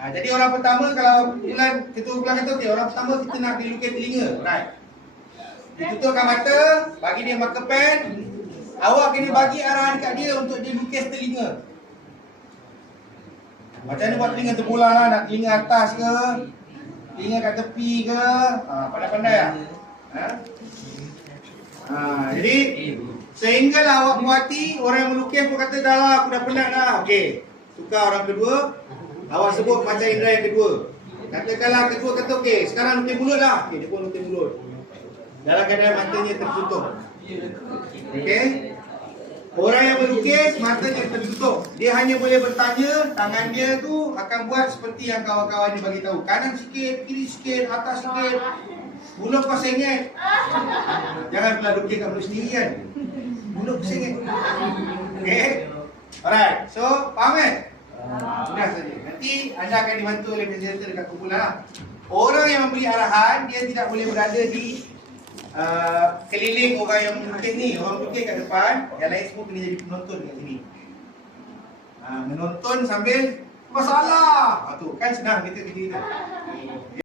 Jadi orang pertama, kalau ketua kumpulan kata, okay, orang pertama kita nak dilukis telinga. Right. Ditutupkan mata, bagi dia marker pen. Awak kena bagi arahan kat dia untuk dia lukis telinga. Macam mana buat telinga terpulang lah, nak telinga atas ke, telinga kat tepi ke, pandai-pandai lah. Jadi sehinggalah awak puati, orang yang melukis pun kata dah lah, aku dah penat dah. Okey, tukar orang kedua. Awak sebut macam indera yang kedua. Katakanlah kedua kata okey, sekarang lukis mulut lah. Okey, dia pun lukis mulut dalam keadaan matanya tertutup. Okey, orang yang melukis matanya tertutup, dia hanya boleh bertanya. Tangan dia tu akan buat seperti yang kawan-kawan dia bagi tahu. Kanan sikit, kiri sikit, atas sikit. Mulut kau sengit. Jangan pula lukis kat mulut sendiri kan. Mulut kau sengit. Okey. Alright. So, faham kan? Sudah saja. Nanti anda akan dibantu oleh presenter dekat kumpulan lah. Orang yang memberi arahan, dia tidak boleh berada di keliling orang yang melukis ni. Orang melukis kat depan, yang lain semua kena jadi penonton kat sini. Menonton sambil masalah. Tu kan senang kita kerja kita.